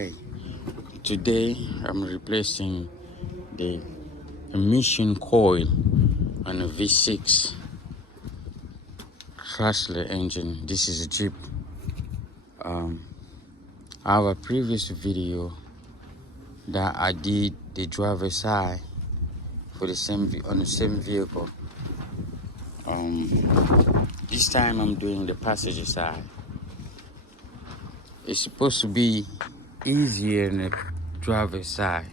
Alright, today I'm replacing the emission coil on a V6 Chrysler engine. This is a Jeep. I have a previous video that I did the driver's side for the same vehicle. This time I'm doing the passenger side. It's supposed to be easier in the driver's side,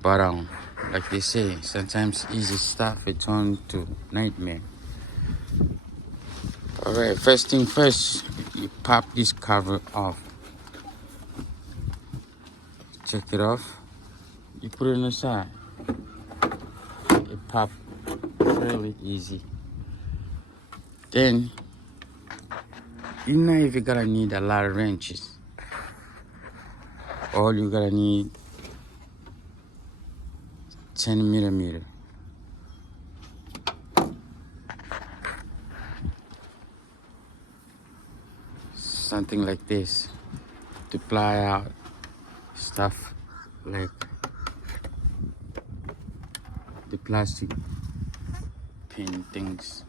but like they say, sometimes easy stuff it turns to nightmare. Alright, first thing first, you pop this cover off. Check it off. You put it on the side. It pop fairly easy. Then you're not even gonna need a lot of wrenches. All you gotta need 10 millimeter. Something like this to ply out stuff like the plastic pin things,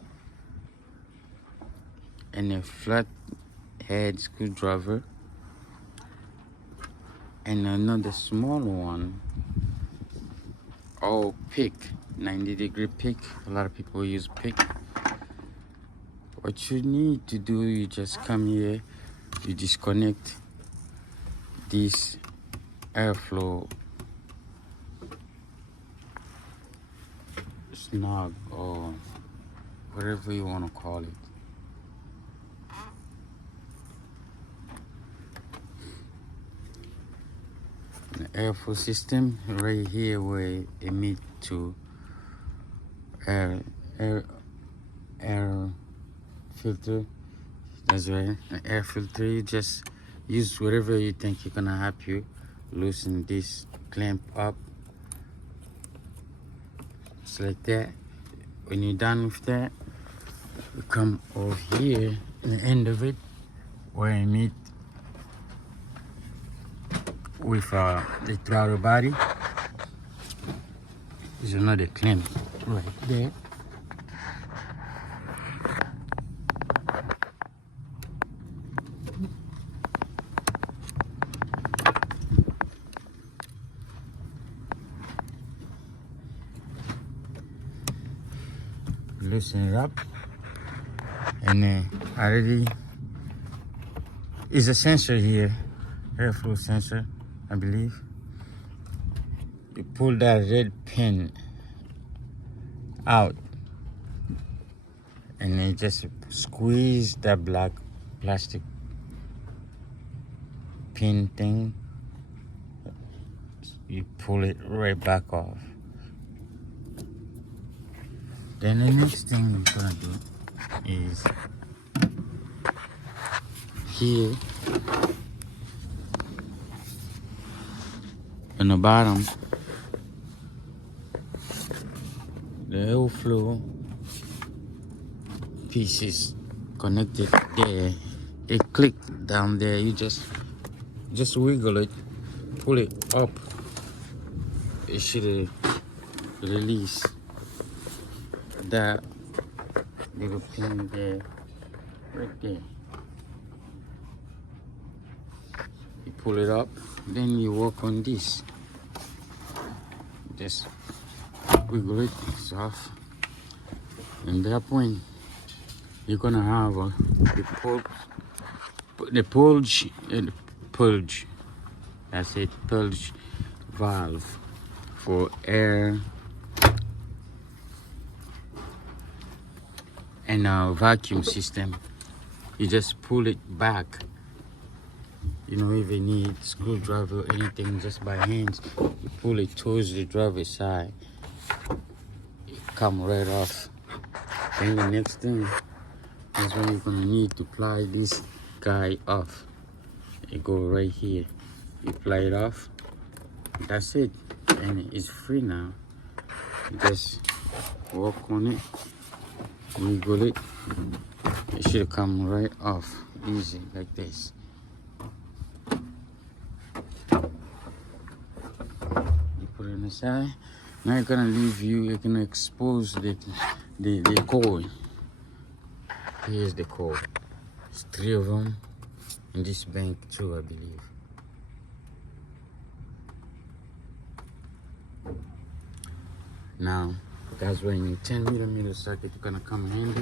and a flat head screwdriver, and another small one, or pick, 90-degree pick. A lot of people use pick. What you need to do, you just come here, you disconnect this airflow snug or whatever you want to call it. The airflow system right here where it meet to air filter. That's right, an air filter. You just use whatever you think you're gonna help you loosen this clamp up. Just like that. When you're done with that, you come over here in the end of it where I meet with the throttle body. There's another clamp right there. Loosen it up, and then already is a sensor here, airflow sensor, I believe. You pull that red pin out, and then just squeeze that black plastic pin thing. You pull it right back off. Then the next thing we're gonna do is here on the bottom, the airflow piece is connected there. It clicked down there. You just wiggle it, pull it up. It should release that little pin there, right there. You pull it up, then you work on this. Just wiggle it, it's off. And that point, you're gonna have the purge and the purge. That's it, purge valve for air and a vacuum system. You just pull it back. You don't even need screwdriver or anything, just by hands. You pull it towards the driver's side. It come right off. Then the next thing is when you're gonna need to ply this guy off. You go right here. You ply it off. That's it. And it's free now. You just work on it. Wiggle it. It should come right off. easy like this. You put it inside. Now you're gonna leave you're gonna expose the coil. Here's the coil. There's 3 of them in this bank too, I believe. Now that's when your 10mm socket is gonna come handy,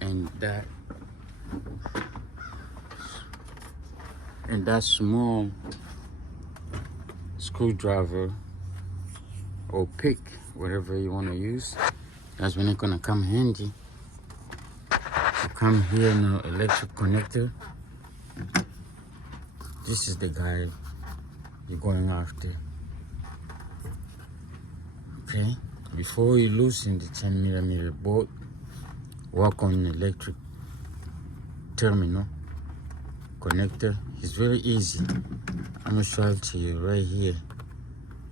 and that small screwdriver or pick, whatever you want to use, that's when it's gonna come handy. You come here in the electric connector. This is the guy you're going after. Okay, before you loosen the 10mm bolt, work on the electric terminal connector. It's very easy. I'm gonna show it to you right here.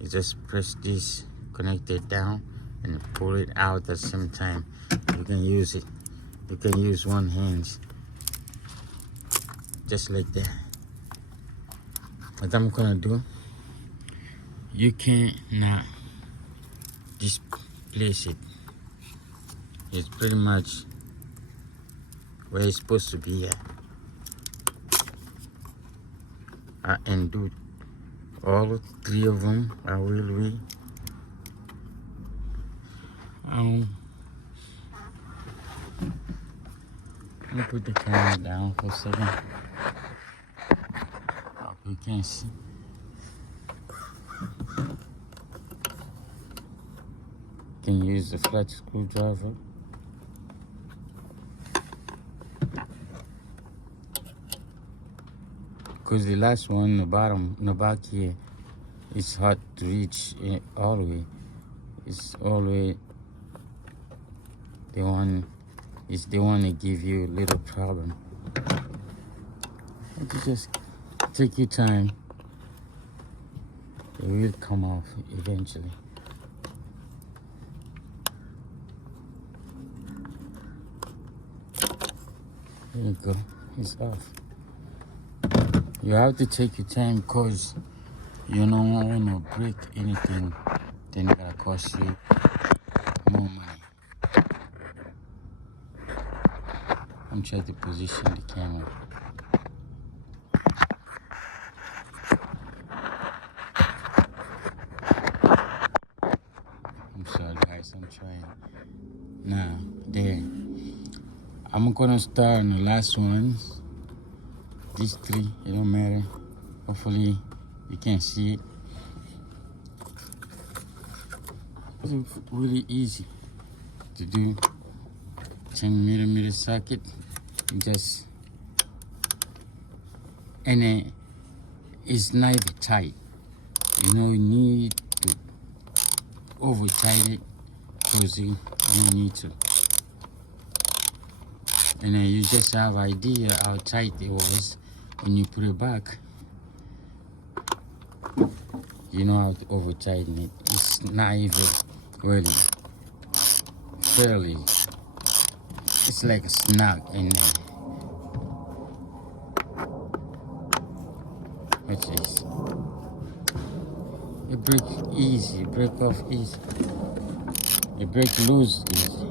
You just press this, connect it down, and pull it out at the same time. You can use it. You can use one hand, just like that. What I'm gonna do, you can't now displace it. It's pretty much where it's supposed to be at. And do all 3 of them. I will be. I'm gonna put the camera down for a second. Hope you can see. You can use the flat screwdriver. Because the last one in the bottom, in the back here, it's hard to reach all the way. It's all the way. The one that give you a little problem. You just take your time. It will come off eventually. There you go. It's off. You have to take your time because you don't want to break anything. Then it's gonna cost you more money. I'm trying to position the camera. I'm sorry guys, I'm trying. Now, there. I'm gonna start on the last ones. These 3, it don't matter. Hopefully you can see it. It's really easy to do. 10mm socket. You just, and then it's not even tight. You need to over tighten it because you don't need to. And then you just have idea how tight it was when you put it back. You know how to over tighten it. It's not even really fairly. It's like a snag in there. Watch this. It breaks easy, break off easy. It break loose easy.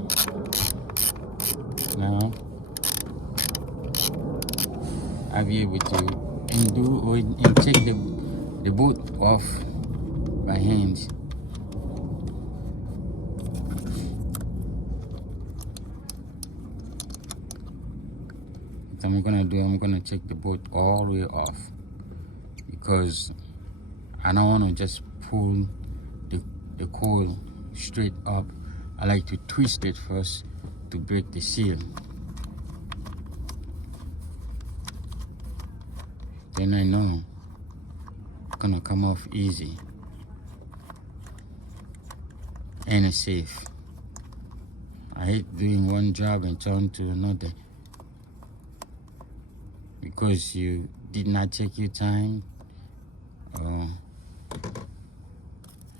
Now I'll be able to undo and take the bolt off by hand. What I'm gonna do, I'm gonna take the bolt all the way off because I don't want to just pull the coil straight up. I like to twist it first to break the seal. Then I know it's gonna come off easy and it's safe. I hate doing one job and turn to another because you did not take your time.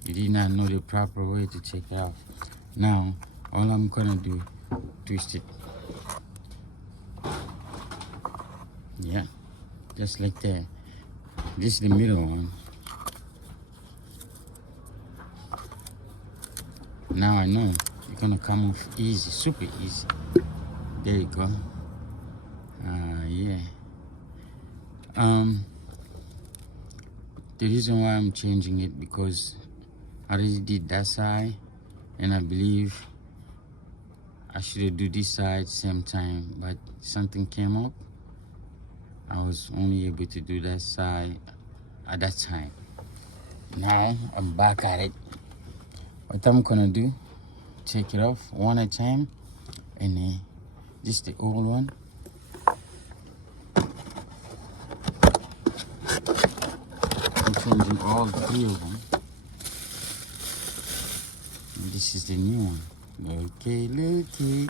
You did not know the proper way to take it off. Now all I'm gonna do, twist it Yeah, just like that. This is the middle one. Now I know it's gonna come off easy, super easy. There you go. Yeah. The reason why I'm changing it because I already did that side, and I believe I should do this side same time, but something came up. I was only able to do that side at that time. Now I'm back at it. What I'm gonna do, take it off one at a time, and then this is the old one. I'm changing all three of them. And this is the new one. Okay, look it,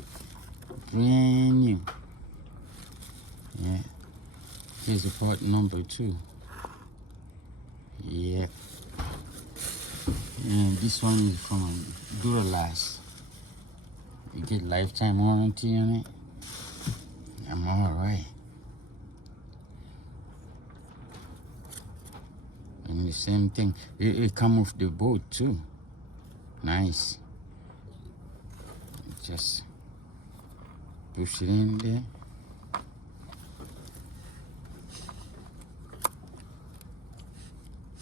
brand new. Yeah. Here's the part number 2. Yeah. And this one is from Duralast. You get lifetime warranty on it. I'm alright. And the same thing. It come with the boat too. Nice. Just push it in there.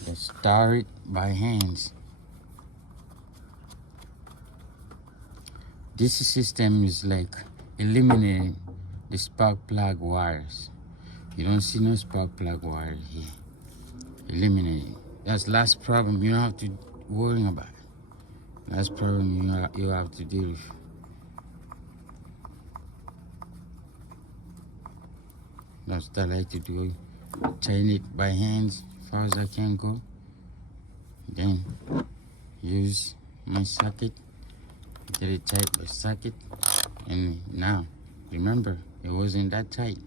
Just start it by hands. This system is like eliminating the spark plug wires. You don't see no spark plug wire here. Eliminating. That's the last problem you don't have to worry about. Last problem you have to deal with. That's what I like to do. Tighten it by hands as far as I can go. Then use my socket. Get it tight by socket. And now, remember, it wasn't that tight.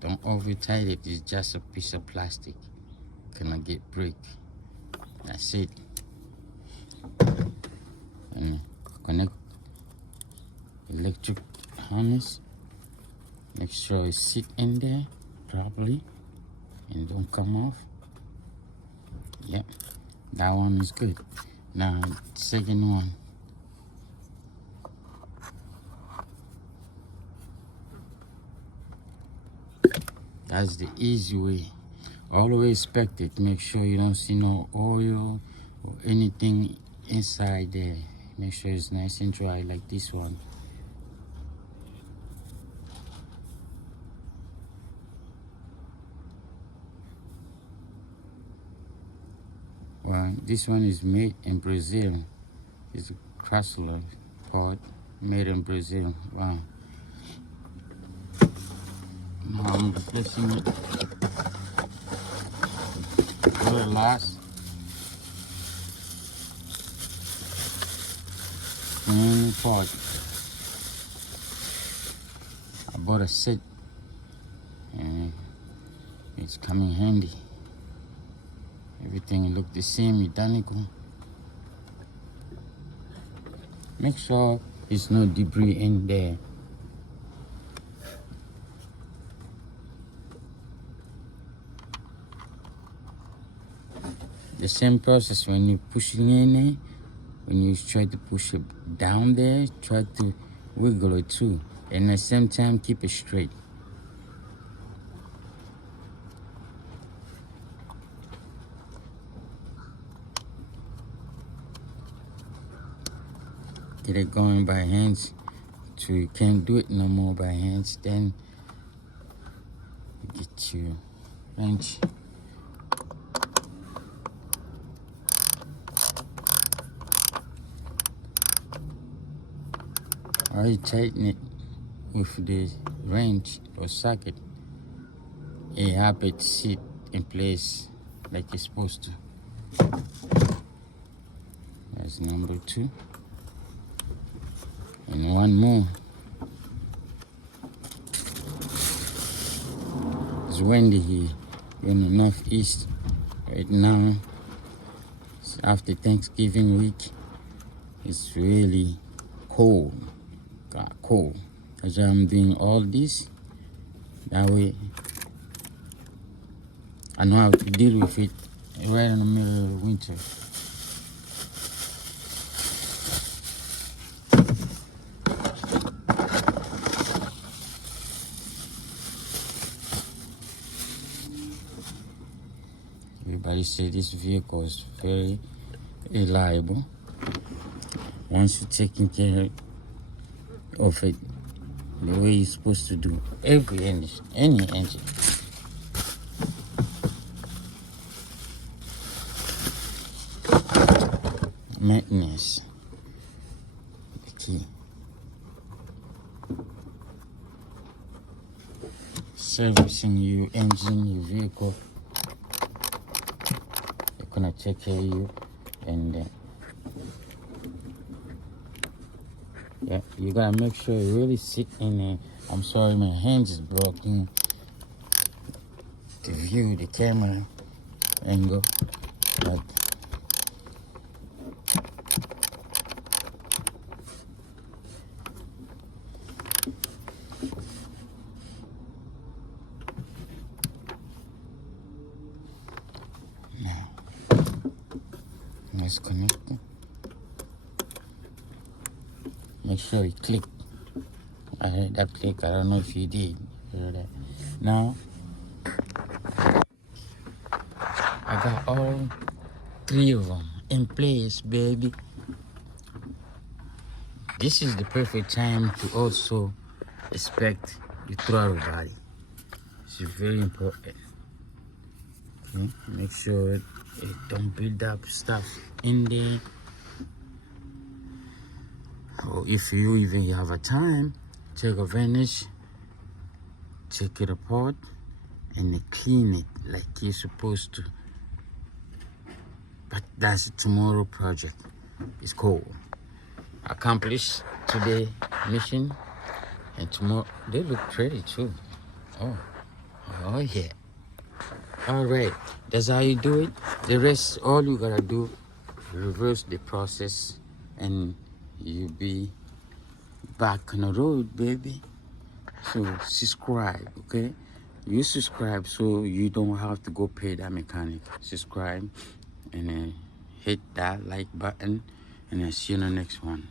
Don't over tight it. It's just a piece of plastic. Gonna get break. That's it. And connect electric harness. Make sure it sit in there properly and don't come off. Yep, that one is good. Now, second one. That's the easy way. Always inspect it. Make sure you don't see no oil or anything inside there. Make sure it's nice and dry like this one. Well, this one is made in Brazil. It's a Chrysler part made in Brazil. Wow. Now I'm replacing it. Very last. Part. I bought a set and it's coming handy. Everything look the same, identical. Make sure there's no debris in there. The same process when you push it in there. When you try to push it down there, try to wiggle it too. And at the same time, keep it straight. Get it going by hands. So you can't do it no more by hands. Then get your wrench. Or you tighten it with the wrench or socket. It helps it sit in place like it's supposed to. That's number 2. And one more. It's windy here in the northeast right now. It's after Thanksgiving week. It's really cold. Got cold. As I'm doing all this, That way I know how to deal with it right in the middle of winter. Everybody say this vehicle is very reliable. Once you're taking care of it the way you're supposed to do every engine, any engine. Maintenance, the key. Servicing your engine, your vehicle. They're gonna take care of you, and yeah, you gotta make sure you really sit in there. I'm sorry, my hands is broken to view the camera angle, but now let's connect it. Make sure you click. I heard that click. I don't know if you did hear that. Now I got all 3 of them in place, baby. This is the perfect time to also inspect your throttle body. It's very important. Okay? Make sure it don't build up stuff in there. Or if you even have a time, take advantage, take it apart, and clean it like you're supposed to. But that's a tomorrow project. It's cool. Accomplished today mission, and tomorrow they look pretty too. Oh yeah. All right, that's how you do it. The rest, all you gotta do, reverse the process, and you'll be back on the road, baby. So subscribe, okay? You subscribe so you don't have to go pay that mechanic. Subscribe and then hit that like button, and then see you in the next one.